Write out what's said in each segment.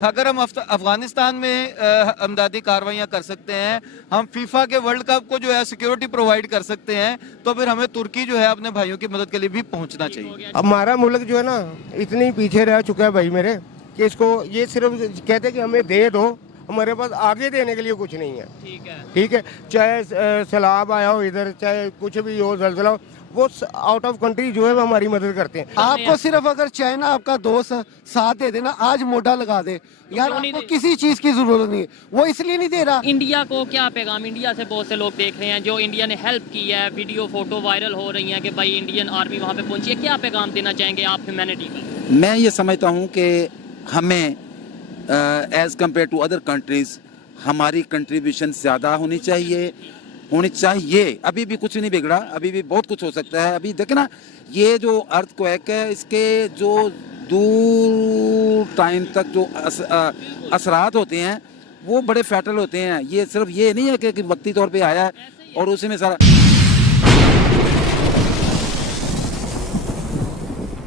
अगर हम अफगानिस्तान में अमदादी कार्रवाइयाँ कर सकते हैं, हम फीफा के वर्ल्ड कप को जो है सिक्योरिटी प्रोवाइड कर सकते हैं, तो फिर हमें तुर्की जो है अपने भाइयों की मदद के लिए भी पहुंचना चाहिए। हमारा मुल्क जो है ना इतनी पीछे रह चुका है भाई मेरे, कि इसको ये सिर्फ कहते कि हमें दे दो, हमारे पास आगे देने के लिए कुछ नहीं है। ठीक है, चाहे सैलाब आया हो इधर, चाहे कुछ भी हो, जलजला हो, वो आउट ऑफ कंट्री जो है वो हमारी मदद करते हैं। आपको सिर्फ अगर चाइना आपका दोस्त साथ दे देना, आज मोटा लगा दे यार, आपको किसी चीज की जरूरत नहीं है, वो इसलिए नहीं दे रहा। इंडिया को क्या पैगाम, इंडिया से बहुत से लोग देख रहे हैं जो इंडिया ने हेल्प की है, वीडियो फोटो वायरल हो रही है कि भाई इंडियन आर्मी वहाँ पे पहुंची है, क्या पैगाम देना चाहेंगे आप ह्यूमैनिटी को? मैं ये समझता हूँ कि हमें as compare to other countries हमारी कंट्रीब्यूशन ज़्यादा होनी चाहिए। अभी भी कुछ नहीं बिगड़ा, अभी भी बहुत कुछ हो सकता है। अभी देखे ना, ये जो अर्थक्वेक है, इसके जो दूर टाइम तक जो असरात होते हैं वो बड़े फैटल होते हैं। ये सिर्फ ये नहीं है कि वक्ती तौर पे आया है और उसी में सारा।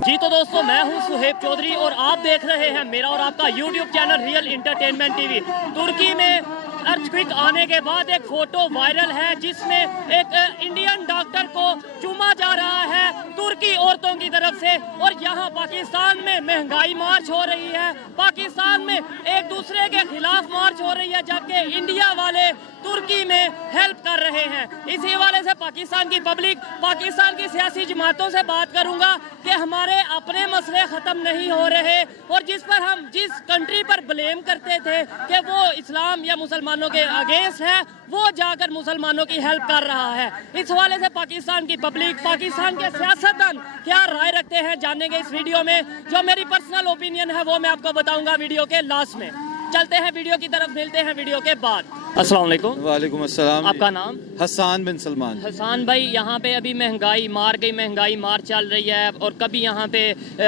जी तो दोस्तों, मैं हूं सुहेब चौधरी और आप देख रहे हैं मेरा और आपका YouTube channel real entertainment TV. तुर्की में अर्थक्वेक आने के बाद एक फोटो वायरल है जिसमें एक इंडियन डॉक्टर को चूमा जा रहा है तुर्की औरतों की तरफ से, और यहाँ पाकिस्तान में महंगाई मार्च हो रही है, पाकिस्तान में एक दूसरे के खिलाफ मार्च हो रही है, जबकि इंडिया वाले तुर्की में हेल्प कर रहे हैं। इसी हवाले से पाकिस्तान की पब्लिक, पाकिस्तान की सियासी जमातों से बात करूंगा कि हमारे अपने मसले ख़त्म नहीं हो रहे, और जिस पर हम जिस कंट्री पर ब्लेम करते थे कि वो इस्लाम या मुसलमानों के अगेंस्ट है, वो जाकर मुसलमानों की हेल्प कर रहा है। इस हवाले से पाकिस्तान की पब्लिक, पाकिस्तान के सियासतदान क्या राय रखते हैं जानेंगे इस वीडियो में। जो मेरी पर्सनल ओपिनियन है वो मैं आपको बताऊंगा वीडियो के लास्ट में। चलते हैं वीडियो की तरफ, मिलते हैं वीडियो के बाद। अस्सलाम वालेकुम। वालेकुम अस्सलाम। आपका नाम? हसन बिन सलमान। हसन भाई, यहाँ पे अभी महंगाई मार चल रही है, और कभी यहाँ पे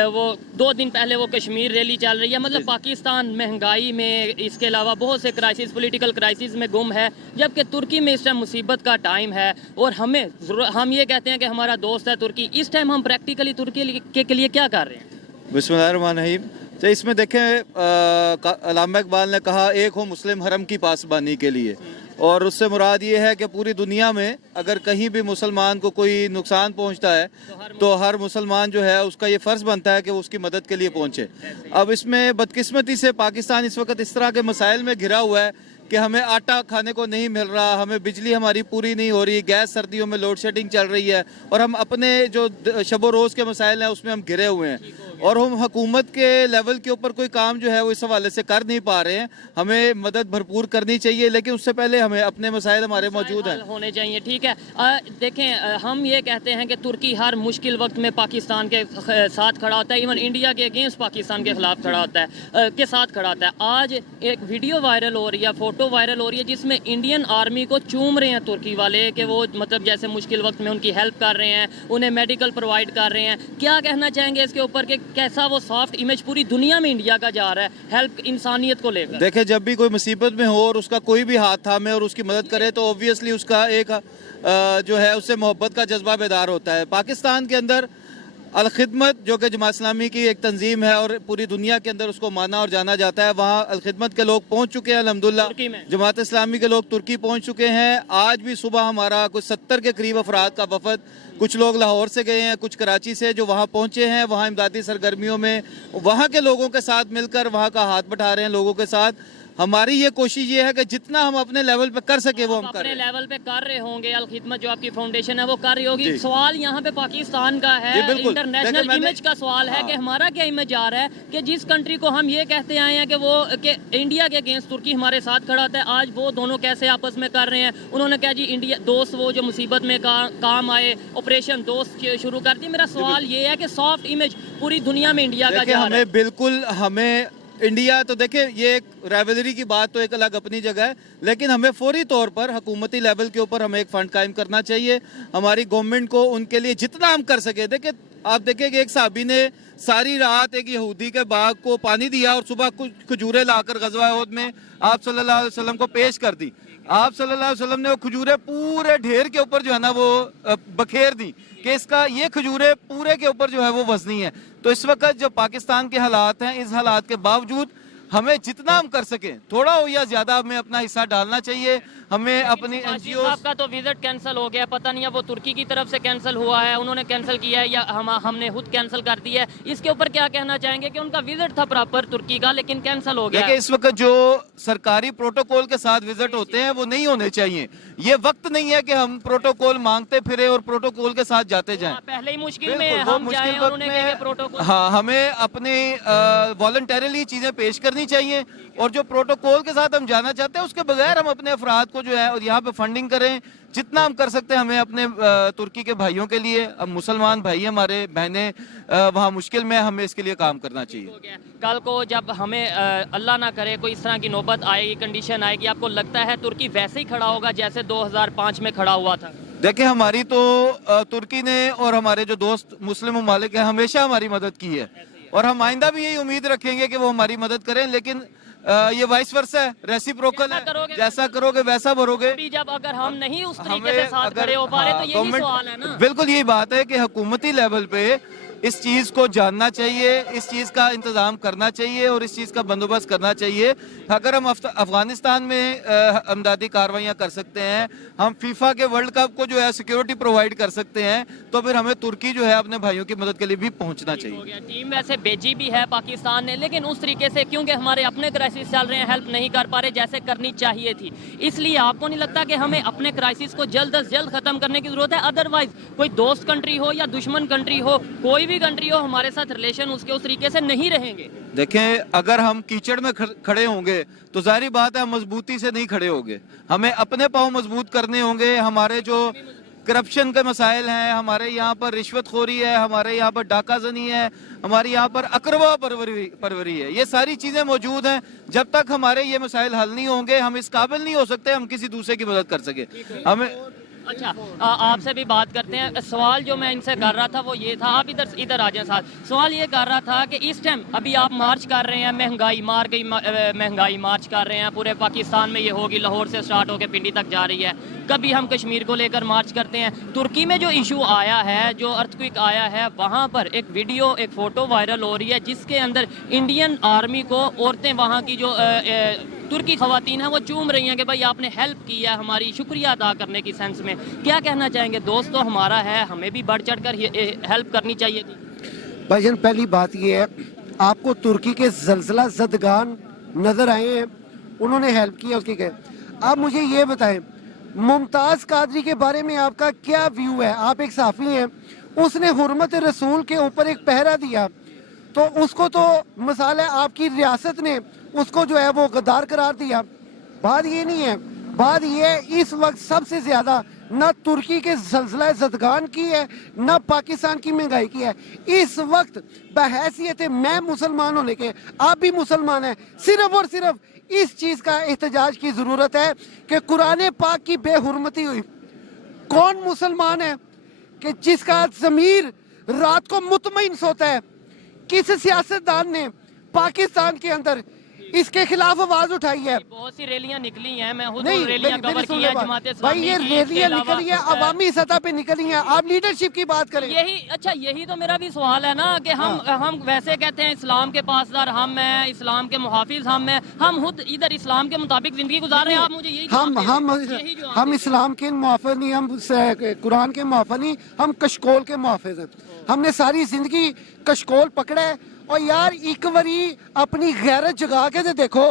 वो 2 दिन पहले वो कश्मीर रैली चल रही है। मतलब पाकिस्तान महंगाई में, इसके अलावा बहुत से क्राइसिस, पॉलिटिकल क्राइसिस में गुम है, जबकि तुर्की में इस टाइम मुसीबत का टाइम है। और हम ये कहते हैं कि हमारा दोस्त है तुर्की, इस टाइम हम प्रैक्टिकली तुर्की के लिए क्या कर रहे हैं? बिस्मिल्लाहिर्रहमानिर्रहीम। तो इसमें देखें, अल्लामा इकबाल ने कहा एक हो मुस्लिम हरम की पासबानी के लिए, और उससे मुराद ये है कि पूरी दुनिया में अगर कहीं भी मुसलमान को कोई नुकसान पहुंचता है तो हर मुसलमान जो है उसका ये फ़र्ज़ बनता है कि वो उसकी मदद के लिए पहुंचे। अब इसमें बदकिस्मती से पाकिस्तान इस वक्त इस तरह के मसाइल में घिरा हुआ है कि हमें आटा खाने को नहीं मिल रहा, हमें बिजली हमारी पूरी नहीं हो रही, गैस सर्दियों में लोड शेडिंग चल रही है, और हम अपने जो शबो रोज़ के मसाइल हैं उसमें हम घिरे हुए हैं, और हम हुकूमत के लेवल के ऊपर कोई काम जो है वो इस हवाले से कर नहीं पा रहे हैं। हमें मदद भरपूर करनी चाहिए, लेकिन उससे पहले हमें अपने मसाइल हमारे मौजूद हैं होने चाहिए। ठीक है, देखें, हम ये कहते हैं कि तुर्की हर मुश्किल वक्त में पाकिस्तान के साथ खड़ा होता है, इवन इंडिया के अगेंस्ट पाकिस्तान के खिलाफ खड़ा होता है, के साथ खड़ा होता है। आज एक वीडियो वायरल हो रही है, फोटो वायरल हो रही है, जिसमें इंडियन आर्मी को चूम रहे हैं तुर्की वाले कि वो मतलब जैसे मुश्किल वक्त में उनकी हेल्प कर रहे हैं, उन्हें मेडिकल प्रोवाइड कर रहे हैं। क्या कहना चाहेंगे इसके ऊपर कि कैसा वो सॉफ्ट इमेज पूरी दुनिया में इंडिया का जा रहा है हेल्प इंसानियत को लेकर? देखें, जब भी कोई मुसीबत में हो और उसका कोई भी हाथ थामे और उसकी मदद करे तो ऑब्वियसली उसका एक जो है उससे मोहब्बत का जज्बा बेदार होता है। पाकिस्तान के अंदर अल-खिदमत, जो कि जमात इस्लामी की एक तंजीम है और पूरी दुनिया के अंदर उसको माना और जाना जाता है, वहाँ अल-खिदमत के लोग पहुँच चुके हैं अल्हम्दुलिल्लाह। जमात इस्लामी के लोग तुर्की पहुँच चुके हैं। आज भी सुबह हमारा कुछ 70 के करीब अफराद का वफद, कुछ लोग लाहौर से गए हैं, कुछ कराची से, जो वहाँ पहुँचे हैं, वहाँ इमदादी सरगर्मियों में वहाँ के लोगों के साथ मिलकर वहाँ का हाथ बटा रहे हैं लोगों के साथ। हमारी ये कोशिश ये है कि जितना हम अपने लेवल पे कर सके वो हम करें। अपने लेवल पे कर रहे होंगे, अल खिदमत जो आपकी फाउंडेशन है वो कर रही होगी। सवाल यहाँ पे पाकिस्तान का है, इंटरनेशनल इमेज का सवाल है कि हमारा क्या इमेज आ रहा है कि जिस कंट्री को हम ये कहते आए हैं कि वो कि इंडिया के अगेंस्ट तुर्की हमारे साथ खड़ा होता है, आज वो दोनों कैसे आपस में कर रहे हैं। उन्होंने कहा जी इंडिया दोस्त, वो जो मुसीबत में काम आए, ऑपरेशन दोस्त शुरू कर दी। मेरा सवाल ये है कि सॉफ्ट इमेज पूरी दुनिया में इंडिया का जा रहा है। बिल्कुल, हमें इंडिया तो देखे, ये एक राइवलरी की बात तो एक अलग अपनी जगह है, लेकिन हमें फौरी तौर पर हुकूमती लेवल के ऊपर हमें एक फंड कायम करना चाहिए। हमारी गवर्नमेंट को उनके लिए जितना हम कर सके, देखे आप देखें कि एक साहबी ने सारी रात एक यहूदी के बाग को पानी दिया और सुबह कुछ खजूरें लाकर ग़ज़वा उहद में आप सल्लल्लाहु अलैहि वसल्लम को पेश कर दी। आप सल्लल्लाहु अलैहि वसल्लम ने वो खजूरें पूरे ढेर के ऊपर जो है ना वो बखेर दी कि इसका ये खजूरें पूरे के ऊपर जो है वो वजनी है। तो इस वक्त जो पाकिस्तान के हालात हैं, इस हालात के बावजूद हमें जितना हम कर सकें, थोड़ा हो या ज्यादा, हमें अपना हिस्सा डालना चाहिए। हमें अपनी साजिद एनजीओ साहब का तो विजिट कैंसिल हो गया, पता नहीं है वो तुर्की की तरफ से कैंसिल हुआ है, उन्होंने कैंसिल किया है या हमने खुद कैंसिल कर दिया है। इसके ऊपर क्या कहना चाहेंगे कि उनका विजिट था प्रॉपर तुर्की का, लेकिन कैंसिल हो गया। देखिए, इस वक्त जो सरकारी प्रोटोकॉल के साथ विजिट होते हैं वो नहीं होने चाहिए। ये वक्त नहीं है कि हम प्रोटोकॉल मांगते फिरे और प्रोटोकॉल के साथ जाते जाएं। पहले ही मुश्किल में बिल्कुल, वो हम मुश्किल जाएं और वक्त उन्हें में- कहें प्रोटोकॉल। हाँ, हमें अपने वॉलंटरीली चीजें पेश करनी चाहिए, और जो प्रोटोकॉल के साथ हम जाना चाहते हैं उसके बगैर हम अपने अफराद को जो है और यहाँ पे फंडिंग करें। जितना हम कर सकते हैं हमें अपने तुर्की के भाइयों के लिए, अब मुसलमान भाई हमारे बहनें वहाँ मुश्किल में, हमें इसके लिए काम करना चाहिए। कल को जब हमें अल्लाह ना करे कोई इस तरह की नौबत आएगी, कंडीशन आएगी, आपको लगता है तुर्की वैसे ही खड़ा होगा जैसे 2005 में खड़ा हुआ था? देखिए, हमारी तो तुर्की ने और हमारे जो दोस्त मुस्लिम ममालिक हैं हमेशा हमारी मदद की है, और हम आइंदा भी यही उम्मीद रखेंगे कि वो हमारी मदद करें। लेकिन ये वाइस वर्सा है, रेसिप्रोकल है, जैसा करोगे वैसा भरोगे। अभी जब अगर हम नहीं उस तरीके से साथ खड़े हो पा रहे तो यही सवाल है ना। बिल्कुल यही बात है कि हुकूमती लेवल पे इस चीज को जानना चाहिए, इस चीज का इंतजाम करना चाहिए और इस चीज का बंदोबस्त करना चाहिए। अगर हम अफगानिस्तान में अमदादी कार्रवाइयां कर सकते हैं, हम फीफा के वर्ल्ड कप को जो है सिक्योरिटी प्रोवाइड कर सकते हैं, तो फिर हमें तुर्की जो है अपने भाइयों की मदद के लिए भी पहुंचना चाहिए। टीम वैसे भेजी भी है पाकिस्तान ने, लेकिन उस तरीके से क्योंकि हमारे अपने क्राइसिस चल रहे हैं, हेल्प नहीं कर पा रहे जैसे करनी चाहिए थी। इसलिए आपको नहीं लगता कि हमें अपने क्राइसिस को जल्द अज जल्द खत्म करने की जरूरत है? अदरवाइज कोई दोस्त कंट्री हो या दुश्मन कंट्री हो, कोई भी कंट्री हो, हमारे साथ रिलेशन उसके उस तरीके से नहीं रहेंगे। देखें, अगर हम कीचड़ में खड़े होंगे तो जाहिर बात है हम मजबूती से नहीं खड़े होंगे। हमें अपने पांव मजबूत करने होंगे। हमारे जो करप्शन के मसाइल हैं, हमारे यहाँ पर रिश्वतखोरी है, हमारे यहाँ पर डाकाजनी है, हमारे यहाँ पर अकरवा परवरी है, ये सारी चीजें मौजूद हैं। जब तक हमारे ये मसाइल हल नहीं होंगे, हम इस काबिल नहीं हो सकते हम किसी दूसरे की मदद कर सके। हमें अच्छा, आपसे भी बात करते हैं। सवाल जो मैं इनसे कर रहा था वो ये था, आप इधर आ जाएं साथ। सवाल ये कर रहा था कि इस टाइम अभी आप मार्च कर रहे हैं, महंगाई मार्च कर रहे हैं, पूरे पाकिस्तान में ये होगी, लाहौर से स्टार्ट होकर पिंडी तक जा रही है। कभी हम कश्मीर को लेकर मार्च करते हैं। तुर्की में जो इशू आया है, जो अर्थक्वेक आया है, वहाँ पर एक वीडियो, एक फ़ोटो वायरल हो रही है जिसके अंदर इंडियन आर्मी को औरतें, वहाँ की जो तुर्की खवातीन हैं, वो चूम रही हैं कि भाई आपने हेल्प की है, हमारी शुक्रिया अदा करने की सेंस में। क्या कहना चाहेंगे? दोस्त तो हमारा है, हमें भी बढ़ चढ़ कर हेल्प करनी चाहिए थी। भाईजान, पहली बात ये है, आपको तुर्की के जलजला ज़दगान नजर आए हैं, उन्होंने हेल्प किया उसकी कहे। आप मुझे ये बताएं, मुमताज़ कादरी के बारे में आपका क्या व्यू है? आप एक साफ़ी हैं, उसने हुर्मत रसूल के ऊपर एक पहरा दिया, तो उसको तो मिसाल है आपकी रियासत ने उसको जो है वो गद्दार करार दिया। बात ये नहीं है, बात ये है इस वक्त सबसे ज्यादा ना तुर्की के ज़लज़ला ज़दगान की है, ना पाकिस्तान की महंगाई की है। इस वक्त बहैसियत मैं मुसलमान होने के, आप भी मुसलमान हैं, सिर्फ और सिर्फ इस चीज का एहतजाज की जरूरत है कि कुरान पाक की बेहुरमती हुई। कौन मुसलमान है कि जिसका ज़मीर रात को मुतमईन सोता है? किस सियासतदान ने पाकिस्तान के अंदर इसके खिलाफ आवाज उठाई है? बहुत सी रैलियां निकली हैं, मैं खुद नहीं, रैलियां कवर की है, जमात भाई ये इस्लामी की, रैलियां इसके निकली हैं, अलावा अवामी सतह पे निकली हैं। आप लीडरशिप की बात करें। यही तो मेरा भी सवाल है ना कि हम वैसे कहते हैं इस्लाम के पासदार हम हैं, इस्लाम के मुहाफिज हम खुद इधर इस्लाम के मुताबिक जिंदगी गुजार रहे हैं। आप मुझे यही हम इस्लाम के मुआफिज नहीं, हम कुरान के मुआफिज नहीं, हम कशकोल के मुआफिज हैं। हमने सारी जिंदगी कशकोल पकड़ा है। और यार एक बारी अपनी गैरत जगा के तो देखो,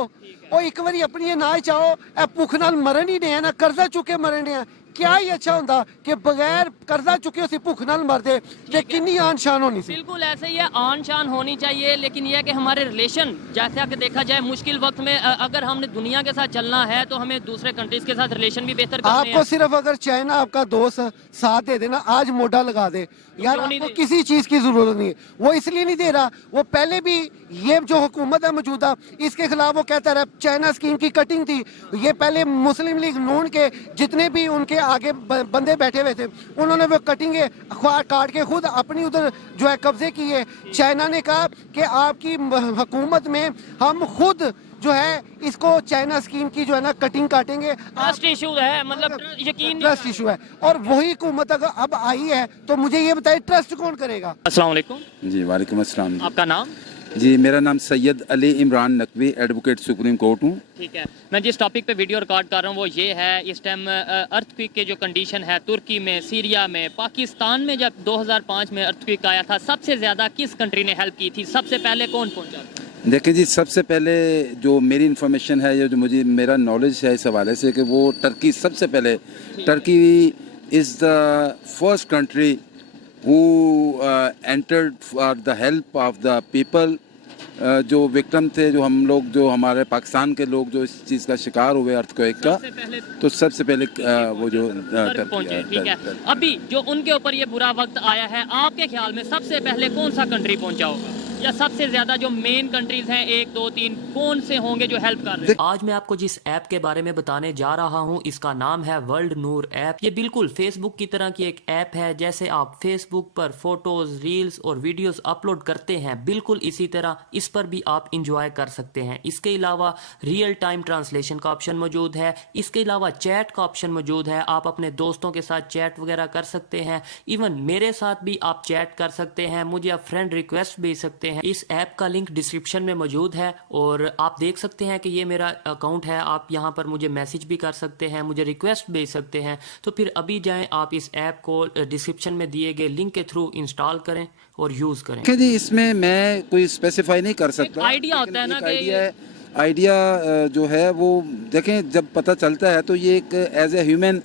और एक बारी अपनी ना चाहो भुख नाल मरन ही नहीं है, ना कर्जा चुके मरन है। क्या ही अच्छा होंदा कि बगैर कर्जा चुके उसी भुख नाल मर दे, ते कितनी आन शान होनी सी। बिल्कुल ऐसे ही है, आन शान होनी चाहिए। लेकिन यह कि हमारे रिलेशन, जैसा कि देखा जाए मुश्किल वक्त में अगर हमने दुनिया के साथ चलना है तो हमें दूसरे कंट्रीज के साथ रिलेशन भी बेहतर करने हैं। आपको सिर्फ अगर चाइना आपका दोस्त साथ दे देना, आज मोटा लगा दे, यार आपको किसी चीज की जरूरत नहीं है। वो इसलिए नहीं दे रहा, वो पहले भी ये जो हुकूमत है मौजूदा, इसके खिलाफ वो कहता रहा चाइना स्कीम की कटिंग थी। ये पहले मुस्लिम लीग नून के जितने भी उनके आगे बंदे बैठे हुए थे, उन्होंने वो कटिंगे काट के खुद अपनी उधर जो है कब्जे किए। चाइना ने कहा कि आपकी हुकूमत में हम खुद जो है इसको चाइना स्कीम की जो है ना कटिंग काटेंगे। ट्रस्ट इशू है, मतलब यकीन ट्रस्ट इशू है। और वही हुकूमत अगर अब आई है तो मुझे ये बताइए ट्रस्ट कौन करेगा? अस्सलाम वालेकुम जी वालेकुम अस्सलाम। आपका नाम? जी, मेरा नाम Syed Ali Imran Naqvi, advocate supreme court हूँ। ठीक है, मैं जिस टॉपिक पे वीडियो रिकॉर्ड कर रहा हूँ वो ये है, इस टाइम अर्थक्वेक के जो कंडीशन है तुर्की में, सीरिया में, पाकिस्तान में जब 2005 में अर्थक्वेक आया था, सबसे ज़्यादा किस कंट्री ने हेल्प की थी? सबसे पहले कौन पहुँचा? देखिए जी, सबसे पहले जो मेरी इन्फॉर्मेशन है, जो मुझे मेरा नॉलेज है इस हवाले से, कि वो टर्की सबसे पहले, Turkey is the first country who entered for the help of the people, जो विक्टिम थे, जो हम लोग, जो हमारे पाकिस्तान के लोग जो इस चीज़ का शिकार हुए अर्थक्वेक का, तो सबसे पहले वो जो पहुंचे। ठीक है, अभी जो उनके ऊपर ये बुरा वक्त आया है, आपके ख्याल में सबसे पहले कौन सा कंट्री पहुंचा होगा, या सबसे ज्यादा जो मेन कंट्रीज हैं 1 2 3 कौन से होंगे जो हेल्प कर रहे हैं? आज मैं आपको जिस ऐप के बारे में बताने जा रहा हूं, इसका नाम है वर्ल्ड नूर ऐप। ये बिल्कुल फेसबुक की तरह की एक ऐप है। जैसे आप फेसबुक पर फोटोज, रील्स और वीडियोस अपलोड करते हैं, बिल्कुल इसी तरह इस पर भी आप इंजॉय कर सकते हैं। इसके अलावा रियल टाइम ट्रांसलेशन का ऑप्शन मौजूद है। इसके अलावा चैट का ऑप्शन मौजूद है। आप अपने दोस्तों के साथ चैट वगैरह कर सकते हैं। इवन मेरे साथ भी आप चैट कर सकते हैं, मुझे आप फ्रेंड रिक्वेस्ट भेज सकते हैं। इस ऐप का लिंक डिस्क्रिप्शन में मौजूद है और आप देख सकते हैं कि ये मेरा अकाउंट है। आप यहाँ पर मुझे मैसेज भी कर सकते हैं, मुझे रिक्वेस्ट भेज सकते हैं। तो फिर अभी जाएं, आप इस ऐप को डिस्क्रिप्शन में दिए गए लिंक के थ्रू इंस्टॉल करें और यूज़ करें। जी, इसमें मैं कोई स्पेसिफाई नहीं कर सकता, आइडिया होता है ना कि आइडिया जो है वो देखें, जब पता चलता है तो ये एक एज ए ह्यूमन,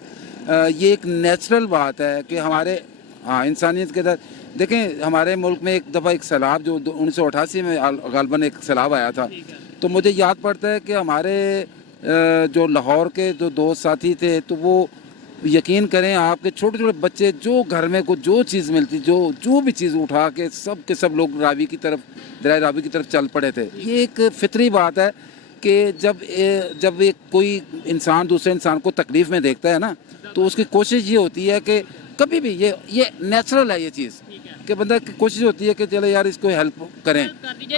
ये एक नेचुरल बात है कि हमारे इंसानियत के अंदर देखें, हमारे मुल्क में एक दफ़ा एक सैलाब जो 1988 में गालबन एक सैलाब आया था, तो मुझे याद पड़ता है कि हमारे जो लाहौर के जो दोस्त साथी थे, तो वो यकीन करें आपके छोटे छोटे बच्चे जो घर में को जो चीज़ मिलती, जो भी चीज़ उठा के सब लोग रावी की तरफ, दरिया रावी की तरफ चल पड़े थे। ये एक फितरी बात है कि जब एक कोई इंसान दूसरे इंसान को तकलीफ़ में देखता है ना, तो उसकी कोशिश ये होती है कि कभी भी ये नेचुरल है ये चीज़, कि बंदा की कोशिश होती है कि चलो यार इसको हेल्प करें।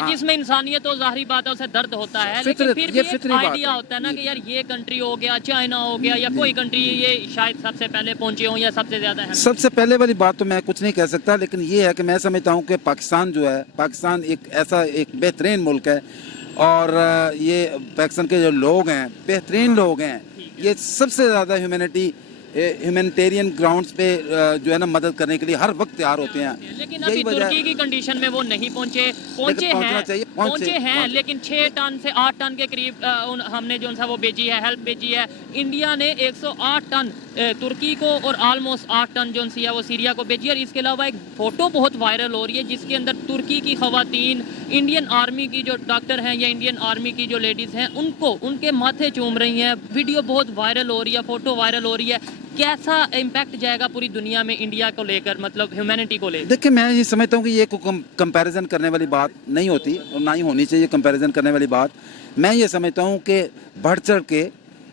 जिसमें इंसानियत तो जाहिर बात है उसे दर्द होता है, लेकिन फिर भी एक आइडिया होता है ना कि यार ये कंट्री हो गया, चाइना हो गया, या कोई कंट्री ये शायद सबसे पहले पहुंचे हो या सबसे ज्यादा। सबसे पहले वाली बात तो मैं कुछ नहीं कह सकता, लेकिन ये है कि मैं समझता हूँ कि पाकिस्तान जो है, पाकिस्तान एक ऐसा एक बेहतरीन मुल्क है, और ये पाकिस्तान के जो लोग हैं बेहतरीन लोग हैं। ये सबसे ज़्यादा ह्यूमैनिटेरियन ग्राउंड्स पे जो है ना मदद करने के लिए हर वक्त तैयार होते हैं। लेकिन अभी तुर्की की कंडीशन में वो नहीं पहुंचे हैं, लेकिन 6 टन से 8 टन के करीब हमने जो सा वो भेजी है, हेल्प भेजी है। इंडिया ने 108 टन तुर्की को और ऑलमोस्ट 8 टन जो सी है वो सीरिया को भेजी है। और इसके अलावा एक फ़ोटो बहुत वायरल हो रही है जिसके अंदर तुर्की की ख़वातीन इंडियन आर्मी की जो डॉक्टर हैं या इंडियन आर्मी की जो लेडीज़ हैं उनको उनके माथे चूम रही हैं। वीडियो बहुत वायरल हो रही है, फ़ोटो वायरल हो रही है। कैसा इम्पैक्ट जाएगा पूरी दुनिया में इंडिया को लेकर, मतलब ह्यूमैनिटी को लेकर? देखिए, मैं ये समझता हूँ कि ये कोई कंपैरिजन करने वाली बात नहीं होती और ना ही होनी चाहिए कंपैरिजन करने वाली बात। मैं ये समझता हूँ कि बढ़ चढ़ के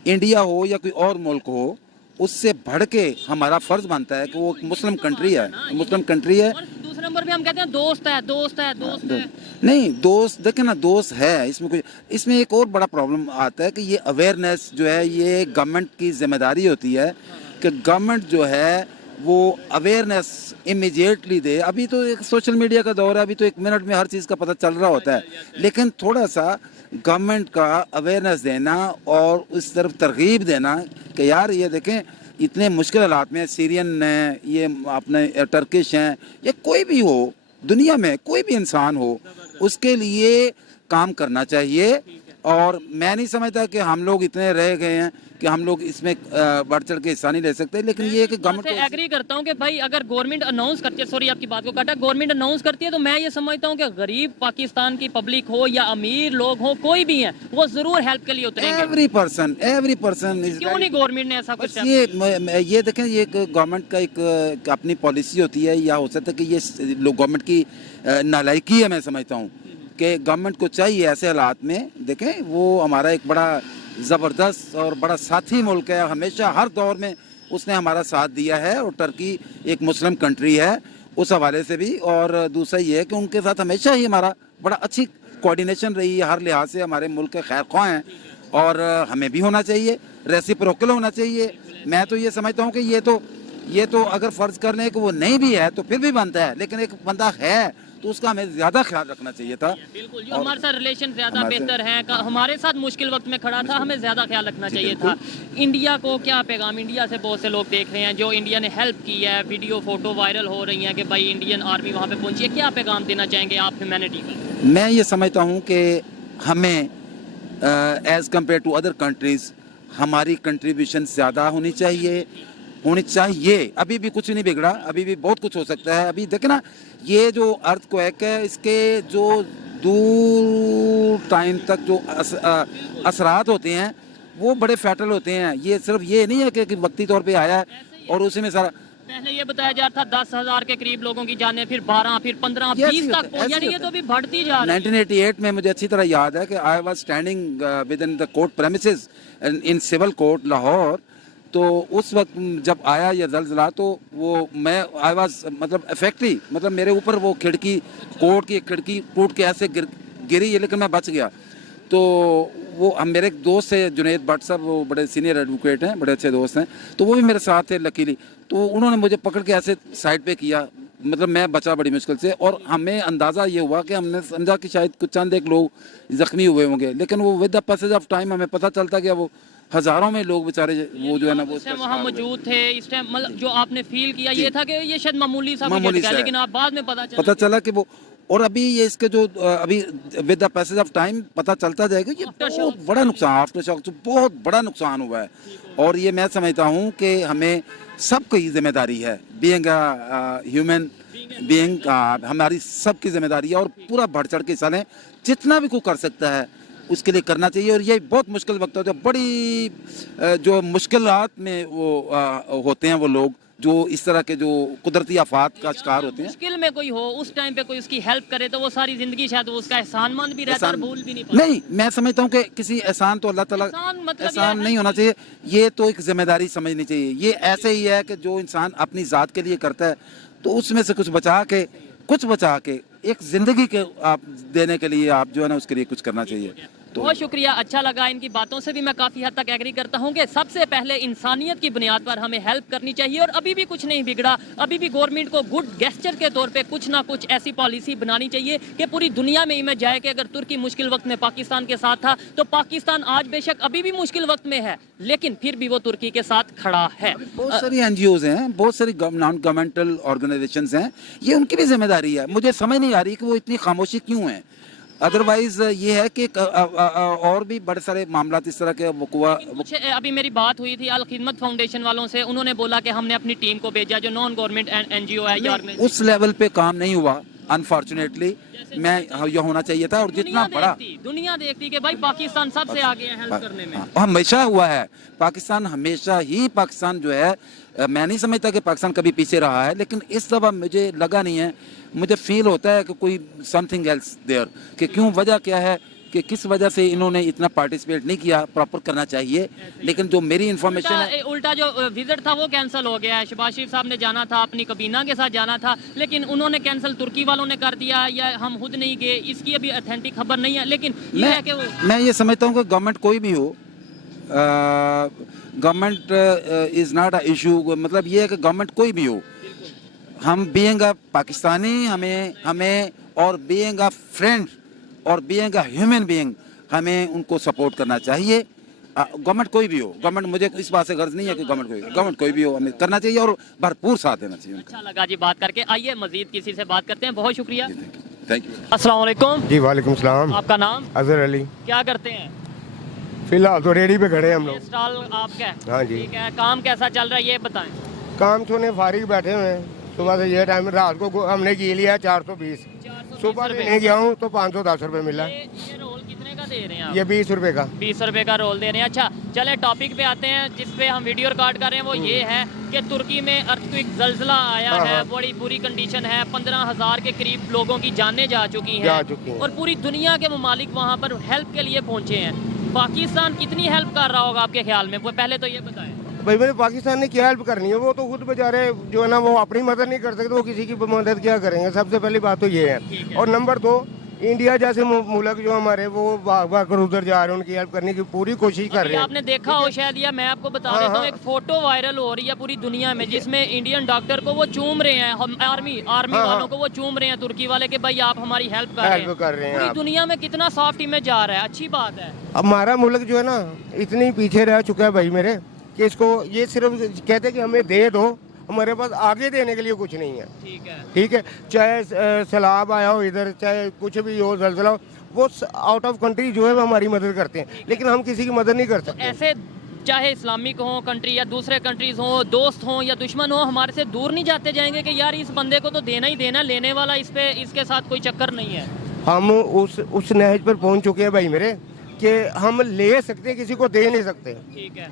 इंडिया हो या कोई और मुल्क हो, उससे बढ़ के हमारा फर्ज बनता है कि वो मुस्लिम कंट्री है, मुस्लिम कंट्री है। दूसरे नंबर पे हम कहते हैं दोस्त है। नहीं, दोस्त देखे ना, दोस्त है। इसमें एक और बड़ा प्रॉब्लम आता है कि ये अवेयरनेस जो है, ये गवर्नमेंट की जिम्मेदारी होती है कि गवर्नमेंट जो है वो अवेयरनेस इमीडिएटली दे। अभी तो एक सोशल मीडिया का दौर है, अभी तो 1 मिनट में हर चीज़ का पता चल रहा होता है, लेकिन थोड़ा सा गवर्नमेंट का अवेयरनेस देना और उस तरफ तरगीब देना कि यार ये देखें इतने मुश्किल हालात में सीरियन हैं, ये अपने टर्किश हैं, या कोई भी हो दुनिया में, कोई भी इंसान हो, उसके लिए काम करना चाहिए। और मैं नहीं समझता कि हम लोग इतने रह गए हैं कि हम लोग इसमें बढ़ चढ़ के हिस्सा नहीं ले सकते, लेकिन ये कि गवर्नमेंट एग्री करता हूँ कि भाई अगर गवर्नमेंट अनाउंस करती है, सॉरी आपकी बात को काटा, गवर्नमेंट अनाउंस करती है तो मैं ये समझता हूँ कि गरीब पाकिस्तान की पब्लिक हो या अमीर लोग हो, कोई भी है, वो जरूर हेल्प के लिए उतरेंगे। एवरी पर्सन क्यों नहीं गवर्नमेंट ने ऐसा कुछ? ये देखें, ये एक गवर्नमेंट का एक अपनी पॉलिसी होती है, या हो सकता है कि ये लोग गवर्नमेंट की नालायकी है। मैं समझता हूँ कि गवर्नमेंट को चाहिए ऐसे हालात में, देखें वो हमारा एक बड़ा ज़बरदस्त और बड़ा साथी मुल्क है, हमेशा हर दौर में उसने हमारा साथ दिया है, और टर्की एक मुस्लिम कंट्री है उस हवाले से भी। और दूसरा ये है कि उनके साथ हमेशा ही हमारा बड़ा अच्छी कोऑर्डिनेशन रही है, हर लिहाज से हमारे मुल्क के खैर ख्वाह हैं, और हमें भी होना चाहिए, रेसिप्रोकल होना चाहिए। मैं तो ये समझता हूँ कि ये तो अगर फ़र्ज़ कर लें कि वो नहीं भी है तो फिर भी बनता है, लेकिन एक बंदा है तो उसका हमें ज़्यादा ख्याल रखना चाहिए था। बिल्कुल, जो हमारे साथ रिलेशन ज़्यादा बेहतर है, हमारे साथ मुश्किल वक्त में खड़ा था, हमें ज़्यादा ख्याल रखना चाहिए था। इंडिया को क्या पैगाम, इंडिया से बहुत से लोग देख रहे हैं जो इंडिया ने हेल्प की है, वीडियो फोटो वायरल हो रही हैं कि भाई इंडियन आर्मी वहाँ पे पहुंची है, क्या पैगाम देना चाहेंगे आप ह्यूमैनिटी को? मैं ये समझता हूँ कि हमें as compare to other countries हमारी कंट्रीब्यूशन ज़्यादा होनी चाहिए। अभी भी कुछ नहीं बिगड़ा, अभी भी बहुत कुछ हो सकता है। अभी देखे ना, ये जो अर्थक्वेक है, इसके जो दूर टाइम तक जो असरात होते हैं वो बड़े फैटल होते हैं। ये सिर्फ ये नहीं है कि वक्ती तौर पे आया है और उसी में सारा। पहले ये बताया जा रहा था 10,000 के करीब लोगों की जाने, फिर 12, फिर 15, 20 तक पहुंच, यानी ये तो अभी बढ़ती जा रही है। 1988 में मुझे अच्छी तरह याद है कि I was standing within the court premises in civil court Lahore. तो उस वक्त जब आया ये ज़लज़ला तो वो मैं आई वाज मतलब अफेक्टी, मतलब मेरे ऊपर वो खिड़की, कोर्ट की एक खिड़की टूट के ऐसे गिरी है, लेकिन मैं बच गया। तो वो हम मेरे एक दोस्त है जुनैद भट्ट साहब, वो बड़े सीनियर एडवोकेट हैं, बड़े अच्छे दोस्त हैं, तो वो भी मेरे साथ थे लकीली। तो उन्होंने मुझे पकड़ के ऐसे साइड पे किया, मतलब मैं बचा बड़ी मुश्किल से। और हमें अंदाज़ा ये हुआ कि हमने समझा कि शायद कुछ चंद एक लोग ज़ख्मी हुए होंगे, लेकिन वो with the passage of time हमें पता चलता गया वो हज़ारों में लोग बेचारे वो जो है ना वो वहाँ मौजूद थे इस टाइम। मतलब जो आपने फील किया ये था कि ये शायद मामूली सा है, लेकिन आप बाद में पता चला कि वो। और अभी ये इसके जो अभी with the passage of time पता चलता जाएगा ये बहुत बड़ा नुकसान, आफ्टर शॉक जो बहुत बड़ा नुकसान हुआ है। और ये मैं समझता हूँ कि हमें सबकी जिम्मेदारी है, बीइंग ह्यूमन बीइंग, हमारी सबकी जिम्मेदारी है और पूरा बढ़ चढ़ के हिस्सा लें, जितना भी कोई कर सकता है उसके लिए करना चाहिए। और ये बहुत मुश्किल वक्त होता है, बड़ी जो मुश्किलात में वो होते हैं वो लोग जो इस तरह के जो कुदरती आफात का शिकार होते हैं। मुश्किल में कोई हो उस टाइम पे कोई उसकी हेल्प करे तो वो सारी जिंदगी शायद वो उसका एहसानमंद भी रहता है और भूल भी नहीं पाता। नहीं, मैं समझता हूँ कि किसी एहसान तो अल्लाह ताला एहसान नहीं होना चाहिए, ये तो एक जिम्मेदारी समझनी चाहिए। ये ऐसे ही है कि जो इंसान अपनी ज़ात के लिए करता है तो उसमें से कुछ बचा के एक ज़िंदगी के आप देने के लिए आप जो है ना उसके लिए कुछ करना चाहिए। बहुत शुक्रिया, अच्छा लगा। इनकी बातों से भी मैं काफ़ी हद तक एग्री करता हूँ कि सबसे पहले इंसानियत की बुनियाद पर हमें हेल्प करनी चाहिए। और अभी भी कुछ नहीं बिगड़ा, अभी भी गवर्नमेंट को गुड गेस्चर के तौर पे कुछ ना कुछ ऐसी पॉलिसी बनानी चाहिए कि पूरी दुनिया में इमेज जाए कि अगर तुर्की मुश्किल वक्त में पाकिस्तान के साथ था तो पाकिस्तान आज बेशक अभी भी मुश्किल वक्त में है, लेकिन फिर भी वो तुर्की के साथ खड़ा है। बहुत सारी NGOs हैं, बहुत सारी नॉन गवर्नमेंटल ऑर्गेनाइजेशंस हैं, ये उनकी भी जिम्मेदारी है। मुझे समझ नहीं आ रही कि वो इतनी खामोशी क्यों है। अदरवाइज ये है कि और भी बड़े सारे मामला इस तरह के अभी मेरी बात हुई थी अल खिदमत फाउंडेशन वालों से, उन्होंने बोला कि हमने अपनी टीम को भेजा जो नॉन गवर्नमेंट NGO है। उस लेवल पे काम नहीं हुआ अनफॉर्चुनेटली, मैं ये होना चाहिए था। और जितना बड़ा दुनिया देखती कि भाई पाकिस्तान सबसे आगे है हेल्प करने में, हमेशा हुआ है पाकिस्तान, हमेशा ही पाकिस्तान जो है, मैं नहीं समझता कि पाकिस्तान कभी पीछे रहा है, लेकिन इस दफ़ा मुझे लगा नहीं है। मुझे फील होता है कि कोई समथिंग एल्स देयर, कि क्यों, वजह क्या है कि किस वजह से इन्होंने इतना पार्टिसिपेट नहीं किया, प्रॉपर करना चाहिए। लेकिन जो मेरी इन्फॉर्मेशन है, उल्टा जो विजिट था वो कैंसिल हो गया है। शहबाज शरीफ साहब ने जाना था, अपनी कबीना के साथ जाना था, लेकिन उन्होंने कैंसिल तुर्की वालों ने कर दिया, या हम खुद नहीं गए, इसकी अभी ऑथेंटिक खबर नहीं है। लेकिन मैं ये समझता हूँ कि गवर्नमेंट कोई भी हो, government is not a issue. मतलब ये है कि गवर्नमेंट कोई भी हो, हम बीइंग अ पाकिस्तानी, हमें और बीइंग अ फ्रेंड और बीइंग अ ह्यूमन बीइंग हमें उनको सपोर्ट करना चाहिए। गवर्नमेंट कोई भी हो, गवर्नमेंट, मुझे इस बात से गर्ज नहीं है कि गवर्नमेंट कोई भी हो, हमें करना चाहिए और भरपूर साथ देना चाहिए। अच्छा लगा जी बात करके। आइए मजीद किसी से बात करते हैं। बहुत शुक्रिया, थैंक यू। अस्सलाम वालेकुम। जी वालेकुम सलाम। आपका नाम? अजहर अली। क्या करते हैं? फिलहाल तो रेडी पे खड़े हैं हम लोग। स्टॉल आपका है? हाँ जी। ठीक है, काम कैसा चल रहा है ये बताएं। काम छोने फारिग बैठे हुए हैं, सुबह से ये टाइम, रात को हमने की लिया 420, सुबह लेने गया हूँ तो 510 रुपये मिला। ये रोल कितने का दे रहे हैं आप? ये 20 रुपये का। 20 रुपये का रोल दे रहे हैं। अच्छा चले टॉपिक पे आते हैं जिस पे हम वीडियो रिकॉर्ड कर रहे हैं, वो ये है कि तुर्की में अर्थक्वेक ज़लज़ला आया है, बड़ी बुरी कंडीशन है, 15,000 के करीब लोगों की जानें जा चुकी हैं और पूरी दुनिया के ममालिक वहाँ पर हेल्प के लिए पहुँचे हैं। पाकिस्तान कितनी हेल्प कर रहा होगा आपके ख्याल में, पहले तो ये बताएं। भाई मेरे पाकिस्तान ने क्या हेल्प करनी है, वो तो खुद बेचारे जो है ना वो अपनी मदद नहीं कर सकते, वो किसी की मदद क्या करेंगे। सबसे पहली बात तो ये है। और नंबर 2, इंडिया जैसे मुल्क जो हमारे वो भाग भाग कर उधर जा रहे हैं, उनकी हेल्प करने की पूरी कोशिश कर अभी रहे हैं। आपने देखा हो शायद, या मैं आपको बता देता हूँ, एक फोटो वायरल हो रही है पूरी दुनिया में जिसमें इंडियन डॉक्टर को वो चूम रहे हैं, हम आर्मी वालों को वो चूम रहे हैं तुर्की वाले के भाई आप हमारी हेल्प कर रहे हैं। पूरी दुनिया में कितना सॉफ्ट इमेज जा रहा है, अच्छी बात है। हमारा मुल्क जो है ना इतनी पीछे रह चुका है भाई मेरे, कि इसको ये सिर्फ कहते हैं कि हमें दे दो, हमारे पास आगे देने के लिए कुछ नहीं है। ठीक है, चाहे सैलाब आया हो इधर, चाहे कुछ भी हो, जलजला हो, वो आउट ऑफ कंट्री जो है वो हमारी मदद करते हैं, लेकिन हम किसी की मदद नहीं कर सकते। ऐसे चाहे इस्लामिक हो कंट्री या दूसरे कंट्रीज हो, दोस्त हो या दुश्मन हो, हमारे से दूर नहीं जाते जाएंगे कि यार इस बंदे को तो देना ही देना, लेने वाला इस पे इसके साथ कोई चक्कर नहीं है। हम उस नहज पर पहुंच चुके हैं भाई मेरे, कि हम ले सकते हैं, किसी को दे नहीं सकते।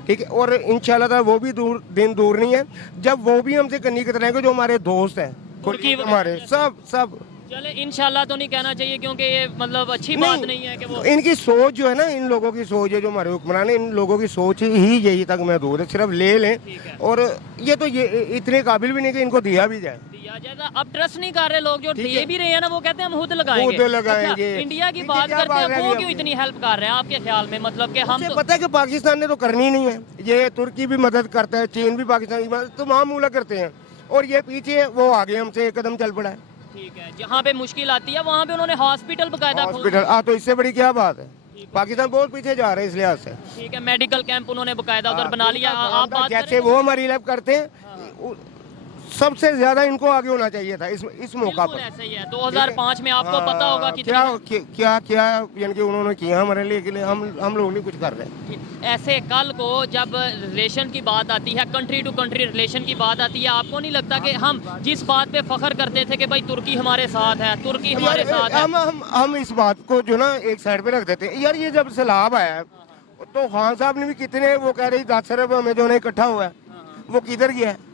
ठीक है, और इंशाल्लाह ताला वो भी दिन दूर नहीं है जब वो भी हमसे कन्नी कतराएंगे, जो हमारे दोस्त हैं तुर्की हमारे, सब चले इंशाल्लाह तो नहीं कहना चाहिए, क्योंकि ये मतलब अच्छी बात नहीं है कि वो इनकी सोच जो है ना, इन लोगों की सोच है जो हमारे हुक्मरान है, इन लोगों की सोच ही यही तक महदूद है, सिर्फ ले लें। और ये तो ये इतने काबिल भी नहीं कि इनको दिया भी जाए। अब ट्रस्ट नहीं कर रहे लोग, जो दे भी रहे हैं ना वो कहते हैं हम खुद लगाएंगे। अच्छा, इंडिया की बात करते हैं, वो क्यों इतनी हेल्प कर रहे हैं आपके ख्याल में? मतलब कि हम तो पता है कि पाकिस्तान ने तो करनी ही नहीं है, ये तुर्की भी मदद करता है, चीन भी पाकिस्तान की मदद तमाम मुल्क करते हैं, और ये पीछे वो आगे हमसे एक कदम चल पड़ा है। ठीक है, जहाँ पे मुश्किल आती है वहाँ पे उन्होंने हॉस्पिटल बकायदा हॉस्पिटल तो इससे बड़ी क्या बात है, पाकिस्तान बहुत पीछे जा रहा है इस लिहाज से। ठीक है, मेडिकल कैंप उन्होंने बकायदा उधर बना लिया। आप बात जैसे वो हमारी हेल्प करते हैं, सबसे ज्यादा इनको आगे होना चाहिए था इस मौका पर। ऐसा ही है, 2005 में आपको पता होगा कि क्या यानी कि उन्होंने किया हमारे लिए, के लिए हम लोग नहीं कुछ कर रहे। ऐसे कल को जब रिलेशन की बात आती है, कंट्री टू कंट्री रिलेशन की बात आती है, आपको नहीं लगता कि हम जिस बात पे फख्र करते थे कि भाई तुर्की हमारे साथ है, तुर्की हमारे साथ है, हम इस बात को जो ना एक साइड पे रख देते हैं। यार ये जब सैलाब आया है तो खान साहब ने भी कितने, वो कह रही 10 अरब हमें जो इकट्ठा हुआ है, वो किधर गया है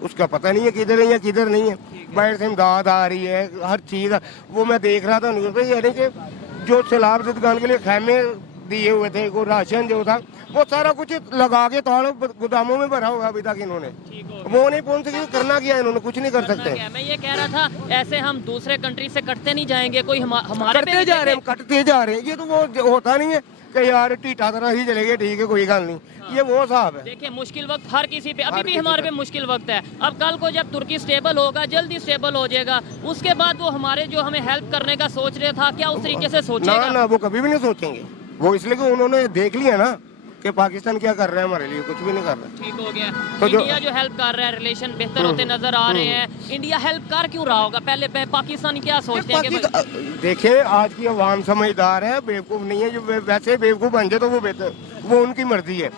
उसका पता नहीं है, किधर है या किधर नहीं है। बाहर से इमदाद आ रही है, हर चीज़, वो मैं देख रहा था न्यूज़ पे, यानी कि जो सैलाब ज़दगान के लिए खैमे दिए हुए थे, वो राशन जो था वो सारा कुछ लगा के तालों गोदामों में भरा हुआ अभी तक इन्होंने, वो नहीं पहुंच सके। करना क्या है, इन्होंने कुछ नहीं कर सकते। मैं ये कह रहा था ऐसे हम दूसरे कंट्री से कटते नहीं जाएंगे, कोई हमारे कटते जा रहे हैं, कटते जा रहे हैं। ये तो वो होता नहीं है कि यार टीटा तरह ही चलेंगे, ठीक है कोई गल नहीं, ये वो साहब है। देखिए मुश्किल वक्त हर किसी पे, अभी भी हमारे पे मुश्किल वक्त है। अब कल को जब तुर्की स्टेबल होगा, जल्दी स्टेबल हो जाएगा, उसके बाद वो हमारे जो हमें हेल्प करने का सोच रहा था, क्या उस तरीके से सोचेगा? ना, वो कभी भी नहीं सोचेंगे। वो इसलिए कि उन्होंने देख लिया ना कि पाकिस्तान क्या कर रहा है हमारे लिए, कुछ भी नहीं कर रहा। ठीक हो गया, तो इंडिया जो हेल्प कर रहा है, रिलेशन बेहतर होते नजर आ रहे हैं। इंडिया हेल्प कर क्यों रहा होगा? पहले पाकिस्तान क्या सोचते हैं कि देखिए आज की अवाम समझदार है, बेवकूफ़ नहीं है। जो वैसे बेवकूफ़ बन जाए तो वो बेहतर, वो उनकी मर्जी है।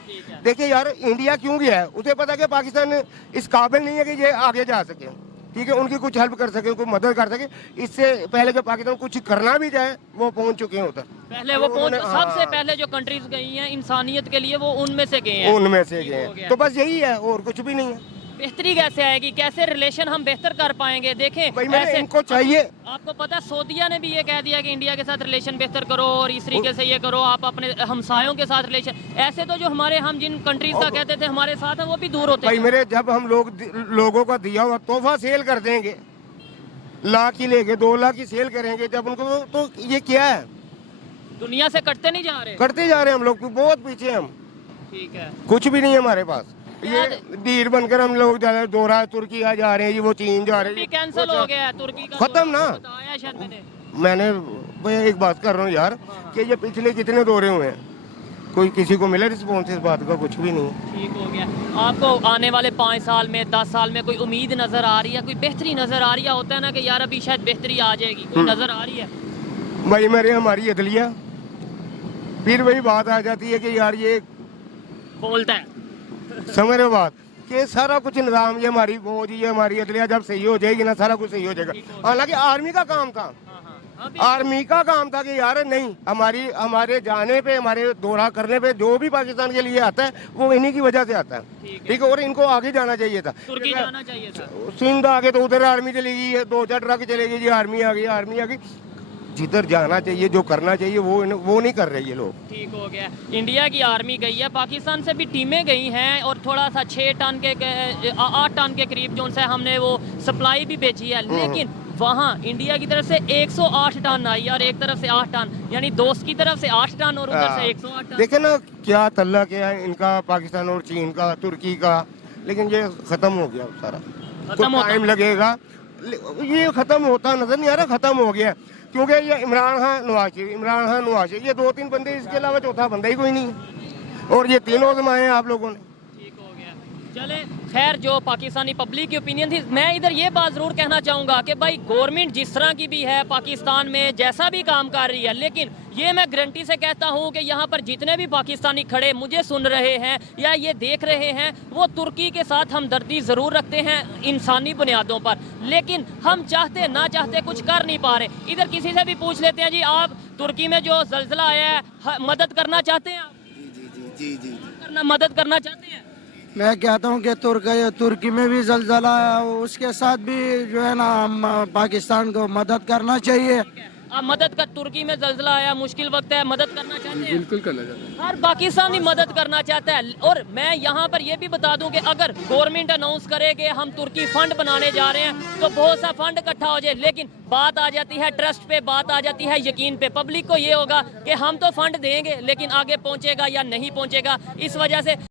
देखिए यार इंडिया क्यों गया है, उसे पता कि पाकिस्तान इस काबिल नहीं है कि ये आगे जा सके, ठीक है, उनकी कुछ हेल्प कर सके, कोई मदद कर सके। इससे पहले कि पाकिस्तान कुछ करना भी जाए, वो पहुंच चुके हैं उधर। पहले वो सबसे पहले जो कंट्रीज गई हैं इंसानियत के लिए, वो उनमें से गए हैं, उनमें से गए हैं। तो बस यही है और कुछ भी नहीं है। बेहतरी कैसे आएगी, कैसे रिलेशन हम बेहतर कर पाएंगे? देखें ऐसे इनको चाहिए। आपको पता है सऊदीया ने भी ये कह दिया कि इंडिया के साथ रिलेशन बेहतर करो और इस तरीके से ये करो, आप अपने हमसायों के साथ रिलेशन। ऐसे तो जो हमारे हम जिन कंट्रीज का कहते थे हमारे साथ है, वो भी दूर होते हैं। मेरे जब हम लोगों का दिया हुआ तोहफा सेल कर देंगे, लाख की लेके 2 लाख की सेल करेंगे जब उनको, तो ये क्या है? दुनिया से कटते नहीं जा रहे, करते जा रहे हैं हम लोग, बहुत पीछे हम। ठीक है, कुछ भी नहीं है हमारे पास। ये डीर बनकर हम लोग जा रहे हैं, दोहरा तुर्की जा रहे हैं, वो चीन जा रहे हैं, कैंसिल हो गया है तुर्की का, खत्म ना। बताया शायद मैंने एक बात कर रहा हूँ यार, कि ये पिछले कितने दौरे हुए हैं, कोई किसी को मिला रिस्पॉन्स इस बात का? कुछ भी नहीं। ठीक हो गया। आपको आने वाले 5 साल में, 10 साल में कोई उम्मीद नजर आ रही है, कोई बेहतरी नजर आ रही है? होता है ना कि यार अभी शायद बेहतरी आ जाएगी, कोई नजर आ रही है? भाई मेरे हमारी अदलिया, फिर वही बात आ जाती है कि यार ये बोलता है, समझ रहे हो बात, कि सारा कुछ निज़ाम, ये हमारी फौज, ये हमारी अदलिया जब सही हो जाएगी ना, सारा कुछ सही हो जाएगा। हालांकि आर्मी का काम था, आर्मी का काम था कि यार नहीं, हमारे जाने पे, हमारे दौरा करने पे जो भी पाकिस्तान के लिए आता है वो इन्हीं की वजह से आता है, ठीक है। और इनको आगे जाना चाहिए था, तुर्की जाना चाहिए था। सिंध आगे तो उधर आर्मी चली गई, 2-4 ट्रक चले गई जी, आर्मी आ गई। जिधर जाना चाहिए, जो करना चाहिए, वो नहीं कर रहे ये लोग। ठीक हो गया। इंडिया की आर्मी गई है, पाकिस्तान से भी टीमें गई हैं, और थोड़ा सा 6 टन के 8 टन के करीब जो उनसे हमने वो सप्लाई भी भेजी है, लेकिन वहाँ इंडिया की तरफ से 108 टन आई और एक तरफ से 8 टन, यानी दोस्त की तरफ से 8 टन और उधर से 108 टन। देखे ना क्या तल्ला क्या है इनका, पाकिस्तान और चीन का, तुर्की का, लेकिन ये खत्म हो गया सारा। खत्म कुछ होता टाइम लगेगा, ये खत्म होता नजर नहीं आ रहा, खत्म हो गया। क्योंकि ये इमरान खान नवाज शरीफ, इमरान खान नवाज शरीफ, ये 2-3 बंदे, इसके अलावा चौथा बंदा ही कोई नहीं है। और ये तीनों जमाए आप लोगों ने। ठीक हो गया। चले, खैर जो पाकिस्तानी पब्लिक की ओपिनियन थी, मैं इधर ये बात ज़रूर कहना चाहूँगा कि भाई गवर्नमेंट जिस तरह की भी है पाकिस्तान में, जैसा भी काम कर रही है, लेकिन ये मैं गारंटी से कहता हूँ कि यहाँ पर जितने भी पाकिस्तानी खड़े मुझे सुन रहे हैं या ये देख रहे हैं, वो तुर्की के साथ हमदर्दी ज़रूर रखते हैं इंसानी बुनियादों पर, लेकिन हम चाहते ना चाहते कुछ कर नहीं पा रहे। इधर किसी से भी पूछ लेते हैं, जी आप तुर्की में जो जलजला आया है मदद करना चाहते हैं? आप जी मदद करना चाहते हैं? मैं कहता हूँ कि तुर्की में भी जलजला है, उसके साथ भी जो है ना हम पाकिस्तान को मदद करना चाहिए। आप मदद कर, तुर्की में जलजला आया, मुश्किल वक्त है, मदद करना चाहते हैं? बिल्कुल करना चाहते हैं। हर पाकिस्तानी मदद करना चाहता है। और मैं यहाँ पर ये भी बता दूं कि अगर गवर्नमेंट अनाउंस करे कि हम तुर्की फंड बनाने जा रहे हैं तो बहुत सा फंड इकट्ठा हो जाए, लेकिन बात आ जाती है ट्रस्ट पे, बात आ जाती है यकीन पे। पब्लिक को ये होगा कि हम तो फंड देंगे लेकिन आगे पहुंचेगा या नहीं पहुंचेगा, इस वजह से